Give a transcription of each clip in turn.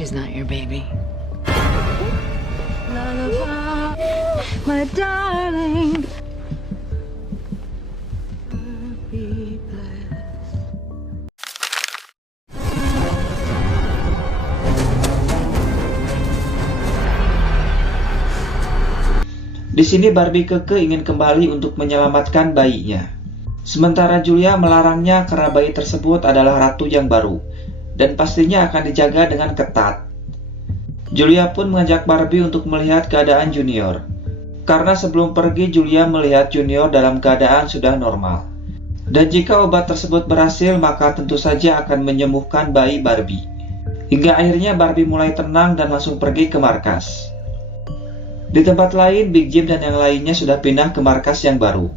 She's not your baby. Lullaby, my darling. Be blessed. Di sini Barbie keke ingin kembali untuk menyelamatkan bayinya. Sementara Julia melarangnya karena bayi tersebut adalah ratu yang baru dan pastinya akan dijaga dengan ketat. Julia pun mengajak Barbie untuk melihat keadaan Junior. Karena sebelum pergi Julia melihat Junior dalam keadaan sudah normal. Dan jika obat tersebut berhasil maka tentu saja akan menyembuhkan bayi Barbie. Hingga akhirnya Barbie mulai tenang dan langsung pergi ke markas. Di tempat lain, Big Jim dan yang lainnya sudah pindah ke markas yang baru.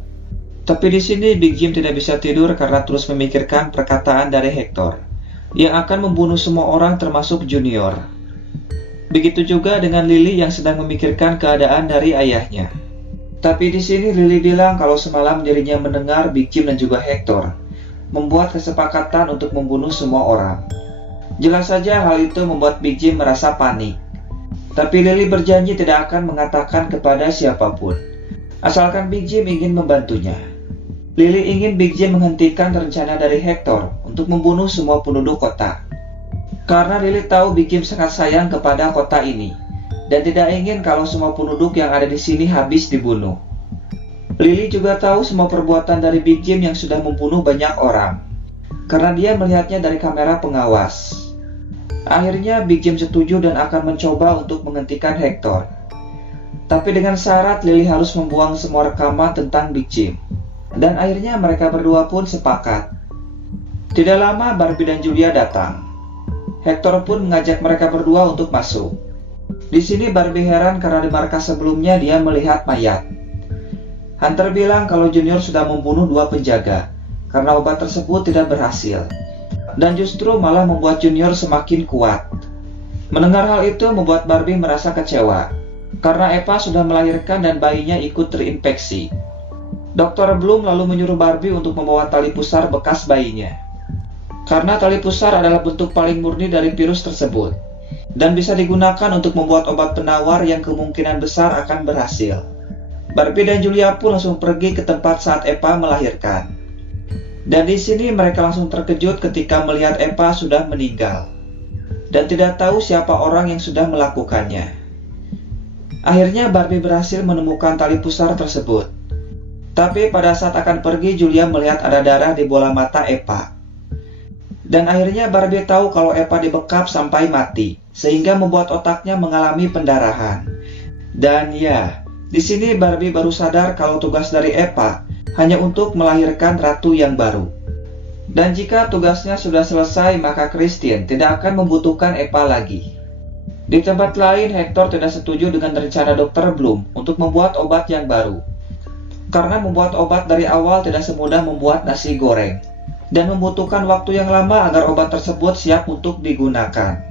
Tapi di sini Big Jim tidak bisa tidur karena terus memikirkan perkataan dari Hector yang akan membunuh semua orang termasuk Junior. Begitu juga dengan Lily yang sedang memikirkan keadaan dari ayahnya. Tapi di sini Lily bilang kalau semalam dirinya mendengar Big Jim dan juga Hector membuat kesepakatan untuk membunuh semua orang. Jelas saja hal itu membuat Big Jim merasa panik. Tapi Lily berjanji tidak akan mengatakan kepada siapapun, asalkan Big Jim ingin membantunya. Lily ingin Big Jim menghentikan rencana dari Hector untuk membunuh semua penduduk kota. Karena Lily tahu Big Jim sangat sayang kepada kota ini, dan tidak ingin kalau semua penduduk yang ada di sini habis dibunuh. Lily juga tahu semua perbuatan dari Big Jim yang sudah membunuh banyak orang, karena dia melihatnya dari kamera pengawas. Akhirnya Big Jim setuju dan akan mencoba untuk menghentikan Hector. Tapi dengan syarat Lily harus membuang semua rekaman tentang Big Jim. Dan akhirnya mereka berdua pun sepakat. Tidak lama Barbie dan Julia datang. Hector pun mengajak mereka berdua untuk masuk. Di sini Barbie heran karena di markas sebelumnya dia melihat mayat. Hunter bilang kalau Junior sudah membunuh 2 penjaga karena obat tersebut tidak berhasil. Dan justru malah membuat Junior semakin kuat. Mendengar hal itu membuat Barbie merasa kecewa, karena Eva sudah melahirkan dan bayinya ikut terinfeksi. Dr. Bloom lalu menyuruh Barbie untuk membawa tali pusar bekas bayinya. Karena tali pusar adalah bentuk paling murni dari virus tersebut, dan bisa digunakan untuk membuat obat penawar yang kemungkinan besar akan berhasil. Barbie dan Julia pun langsung pergi ke tempat saat Eva melahirkan. Dan di sini mereka langsung terkejut ketika melihat Eva sudah meninggal dan tidak tahu siapa orang yang sudah melakukannya. Akhirnya Barbie berhasil menemukan tali pusar tersebut. Tapi pada saat akan pergi Julia melihat ada darah di bola mata Eva. Dan akhirnya Barbie tahu kalau Eva dibekap sampai mati, sehingga membuat otaknya mengalami pendarahan. Dan ya, di sini Barbie baru sadar kalau tugas dari Eva hanya untuk melahirkan ratu yang baru. Dan jika tugasnya sudah selesai, maka Christine tidak akan membutuhkan Eva lagi. Di tempat lain, Hector tidak setuju dengan rencana Dr. Bloom untuk membuat obat yang baru. Karena membuat obat dari awal tidak semudah membuat nasi goreng, dan membutuhkan waktu yang lama agar obat tersebut siap untuk digunakan.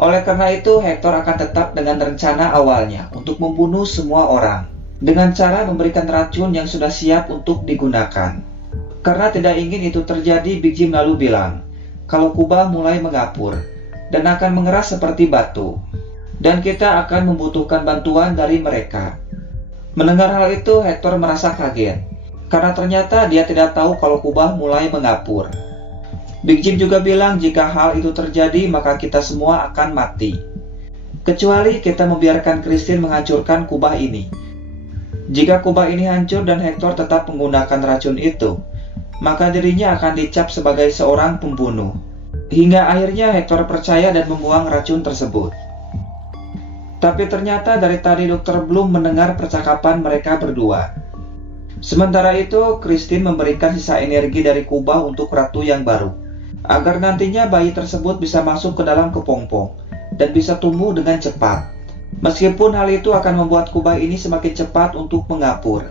Oleh karena itu, Hector akan tetap dengan rencana awalnya untuk membunuh semua orang, dengan cara memberikan racun yang sudah siap untuk digunakan. Karena tidak ingin itu terjadi, Big Jim lalu bilang kalau Kubah mulai mengapur dan akan mengeras seperti batu, dan kita akan membutuhkan bantuan dari mereka. Mendengar hal itu, Hector merasa kaget, karena ternyata dia tidak tahu kalau Kubah mulai mengapur. Big Jim juga bilang jika hal itu terjadi maka kita semua akan mati, kecuali kita membiarkan Christine menghancurkan Kubah ini. Jika kubah ini hancur dan Hector tetap menggunakan racun itu, maka dirinya akan dicap sebagai seorang pembunuh. Hingga akhirnya Hector percaya dan membuang racun tersebut. Tapi ternyata dari tadi Dr. Bloom mendengar percakapan mereka berdua. Sementara itu, Christine memberikan sisa energi dari kubah untuk ratu yang baru, agar nantinya bayi tersebut bisa masuk ke dalam kepompong dan bisa tumbuh dengan cepat. Meskipun hal itu akan membuat kubah ini semakin cepat untuk mengapur.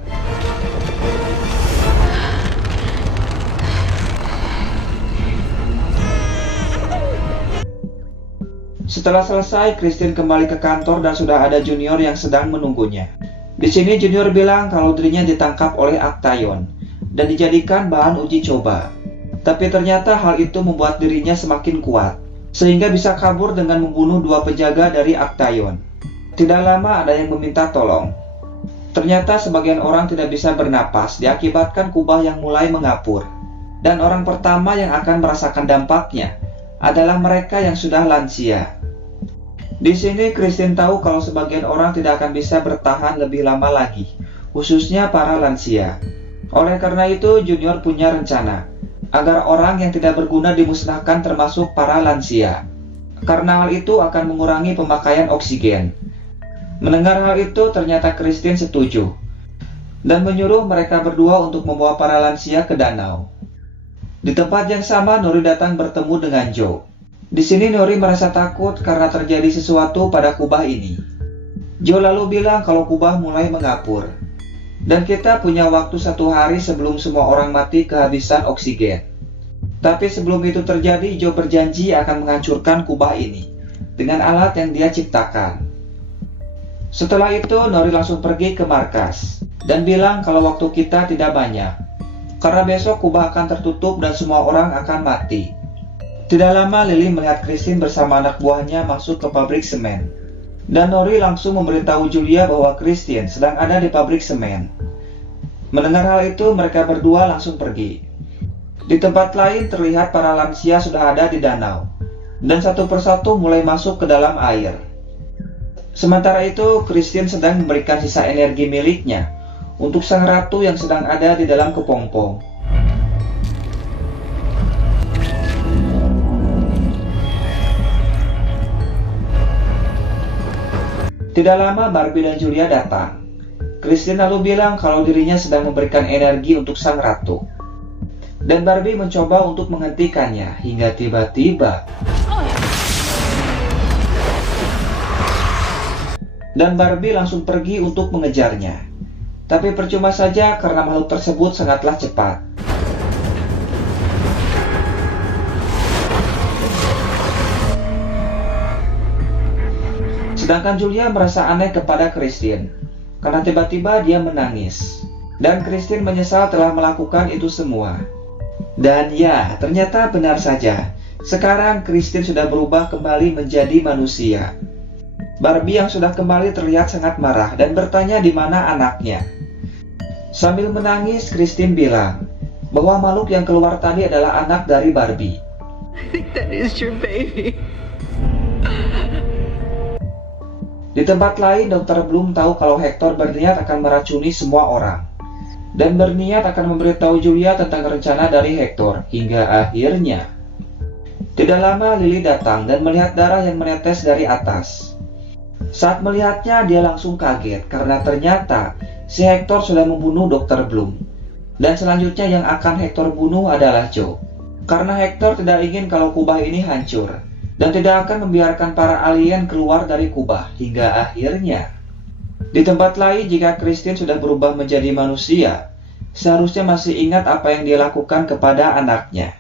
Setelah selesai, Christine kembali ke kantor dan sudah ada Junior yang sedang menunggunya. Di sini Junior bilang kalau dirinya ditangkap oleh Actaeon dan dijadikan bahan uji coba. Tapi ternyata hal itu membuat dirinya semakin kuat, sehingga bisa kabur dengan membunuh dua penjaga dari Actaeon. Tidak lama ada yang meminta tolong. Ternyata sebagian orang tidak bisa bernapas diakibatkan kubah yang mulai mengapur. Dan orang pertama yang akan merasakan dampaknya adalah mereka yang sudah lansia. Di sini Christine tahu kalau sebagian orang tidak akan bisa bertahan lebih lama lagi, khususnya para lansia. Oleh karena itu, Junior punya rencana agar orang yang tidak berguna dimusnahkan termasuk para lansia. Karena hal itu akan mengurangi pemakaian oksigen. Mendengar hal itu, ternyata Christine setuju dan menyuruh mereka berdua untuk membawa para lansia ke danau. Di tempat yang sama, Nori datang bertemu dengan Joe. Di sini Nori merasa takut karena terjadi sesuatu pada kubah ini. Joe lalu bilang kalau kubah mulai mengapur. Dan kita punya waktu 1 hari sebelum semua orang mati kehabisan oksigen. Tapi sebelum itu terjadi, Joe berjanji akan menghancurkan kubah ini dengan alat yang dia ciptakan. Setelah itu, Nori langsung pergi ke markas dan bilang kalau waktu kita tidak banyak, karena besok kubah akan tertutup dan semua orang akan mati. Tidak lama Lily melihat Christine bersama anak buahnya masuk ke pabrik semen. Dan Nori langsung memberitahu Julia bahwa Christine sedang ada di pabrik semen. Mendengar hal itu, mereka berdua langsung pergi. Di tempat lain terlihat para lansia sudah ada di danau. Dan satu persatu mulai masuk ke dalam air. Sementara itu, Christine sedang memberikan sisa energi miliknya untuk sang ratu yang sedang ada di dalam kepompong. Tidak lama Barbie dan Julia datang. Christine lalu bilang kalau dirinya sedang memberikan energi untuk sang ratu. Dan Barbie mencoba untuk menghentikannya hingga tiba-tiba. Dan Barbie langsung pergi untuk mengejarnya. Tapi percuma saja karena makhluk tersebut sangatlah cepat. Sedangkan Julia merasa aneh kepada Christine, karena tiba-tiba dia menangis. Dan Christine menyesal telah melakukan itu semua. Dan ya, ternyata benar saja. Sekarang Christine sudah berubah kembali menjadi manusia. Barbie yang sudah kembali terlihat sangat marah dan bertanya di mana anaknya. Sambil menangis, Christine bilang bahwa makhluk yang keluar tadi adalah anak dari Barbie. I think that is your baby. Di tempat lain, Dr. Bloom tahu kalau Hector berniat akan meracuni semua orang. Dan berniat akan memberitahu Julia tentang rencana dari Hector, hingga akhirnya. Tidak lama Lily datang dan melihat darah yang menetes dari atas. Saat melihatnya, dia langsung kaget karena ternyata si Hector sudah membunuh Dr. Bloom. Dan selanjutnya yang akan Hector bunuh adalah Joe. Karena Hector tidak ingin kalau kubah ini hancur. Dan tidak akan membiarkan para alien keluar dari kubah hingga akhirnya. Di tempat lain, jika Christine sudah berubah menjadi manusia, seharusnya masih ingat apa yang dia lakukan kepada anaknya.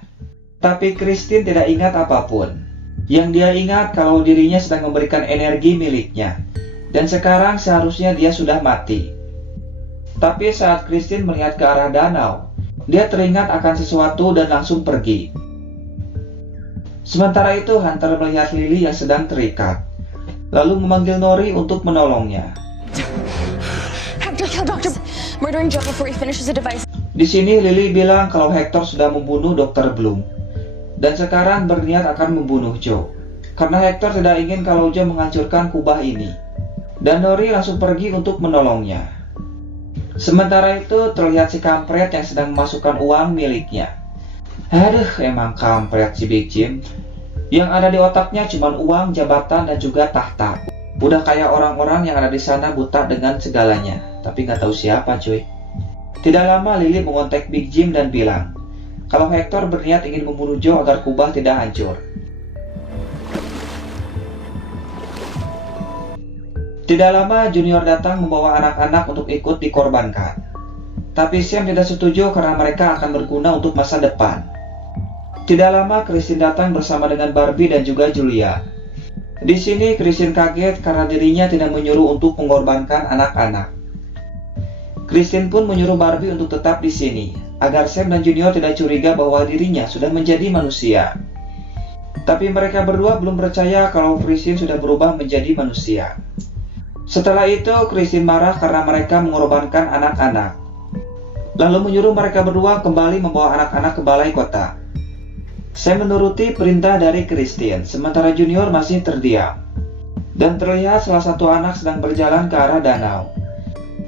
Tapi Christine tidak ingat apapun. Yang dia ingat kalau dirinya sedang memberikan energi miliknya. Dan sekarang seharusnya dia sudah mati. Tapi saat Christine melihat ke arah danau, dia teringat akan sesuatu dan langsung pergi. Sementara itu, Hunter melihat Lily yang sedang terikat, lalu memanggil Nori untuk menolongnya. Hector, kill Dr. Murdering Joe before he finishes the device. Di sini Lily bilang kalau Hector sudah membunuh Dr. Bloom, dan sekarang berniat akan membunuh Joe, karena Hector tidak ingin kalau Joe menghancurkan kubah ini. Dan Nori langsung pergi untuk menolongnya. Sementara itu, terlihat si kampret yang sedang memasukkan uang miliknya. Aduh, emang kampret si Big Jim. Yang ada di otaknya cuma uang, jabatan, dan juga tahta. Udah kayak orang-orang yang ada di sana buta dengan segalanya. Tapi nggak tahu siapa cuy. Tidak lama Lily mengontak Big Jim dan bilang kalau Hector berniat ingin membunuh Joe agar kubah tidak hancur. Tidak lama Junior datang membawa anak-anak untuk ikut dikorbankan. Tapi Sam tidak setuju karena mereka akan berguna untuk masa depan. Tidak lama Christine datang bersama dengan Barbie dan juga Julia. Di sini Christine kaget karena dirinya tidak menyuruh untuk mengorbankan anak-anak. Christine pun menyuruh Barbie untuk tetap di sini, agar Sam dan Junior tidak curiga bahwa dirinya sudah menjadi manusia. Tapi mereka berdua belum percaya kalau Christine sudah berubah menjadi manusia. Setelah itu, Christine marah karena mereka mengorbankan anak-anak. Lalu menyuruh mereka berdua kembali membawa anak-anak ke balai kota. Sam menuruti perintah dari Christine, sementara Junior masih terdiam. Dan terlihat salah satu anak sedang berjalan ke arah danau.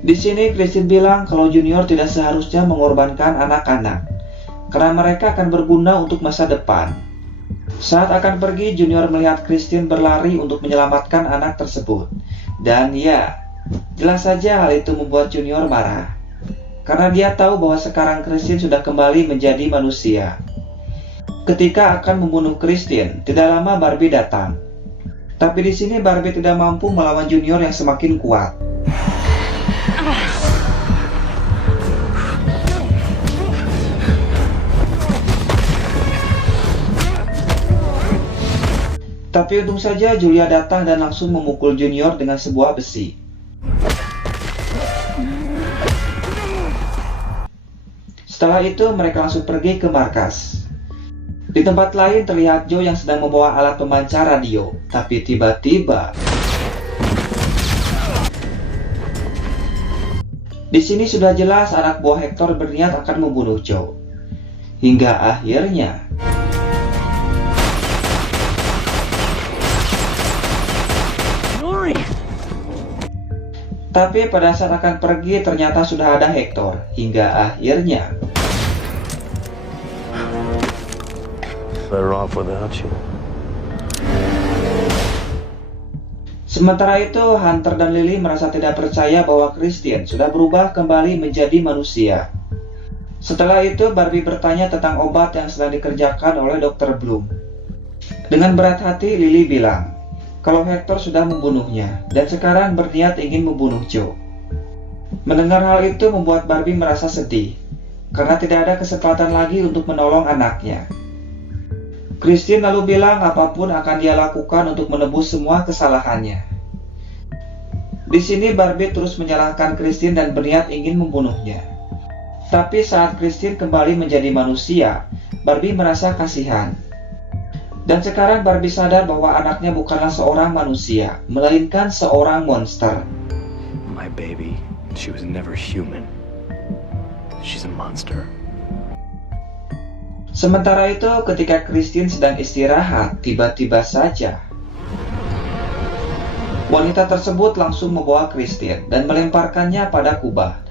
Di sini Christine bilang kalau Junior tidak seharusnya mengorbankan anak-anak, karena mereka akan berguna untuk masa depan. Saat akan pergi, Junior melihat Christine berlari untuk menyelamatkan anak tersebut. Dan ya, jelas saja hal itu membuat Junior marah. Karena dia tahu bahwa sekarang Christine sudah kembali menjadi manusia. Ketika akan membunuh Christine, tidak lama Barbie datang. Tapi di sini Barbie tidak mampu melawan Junior yang semakin kuat. Tapi untung saja Julia datang dan langsung memukul Junior dengan sebuah besi. Setelah itu mereka langsung pergi ke markas. Di tempat lain terlihat Joe yang sedang membawa alat pemancar radio. Tapi tiba-tiba di sini sudah jelas anak buah Hector berniat akan membunuh Joe. Hingga akhirnya tapi pada saat akan pergi ternyata sudah ada Hector. Hingga akhirnya sementara itu Hunter dan Lily merasa tidak percaya bahwa Christine sudah berubah kembali menjadi manusia. Setelah itu Barbie bertanya tentang obat yang sedang dikerjakan oleh Dr. Bloom. Dengan berat hati Lily bilang kalau Hector sudah membunuhnya dan sekarang berniat ingin membunuh Joe. Mendengar hal itu membuat Barbie merasa sedih karena tidak ada kesempatan lagi untuk menolong anaknya. Christine lalu bilang apapun akan dia lakukan untuk menebus semua kesalahannya. Di sini Barbie terus menyalahkan Christine dan berniat ingin membunuhnya. Tapi saat Christine kembali menjadi manusia, Barbie merasa kasihan. Dan sekarang Barbie sadar bahwa anaknya bukanlah seorang manusia, melainkan seorang monster. My baby, she was never human. She's a monster. Sementara itu, ketika Christine sedang istirahat, tiba-tiba saja wanita tersebut langsung membawa Christine dan melemparkannya pada kubah.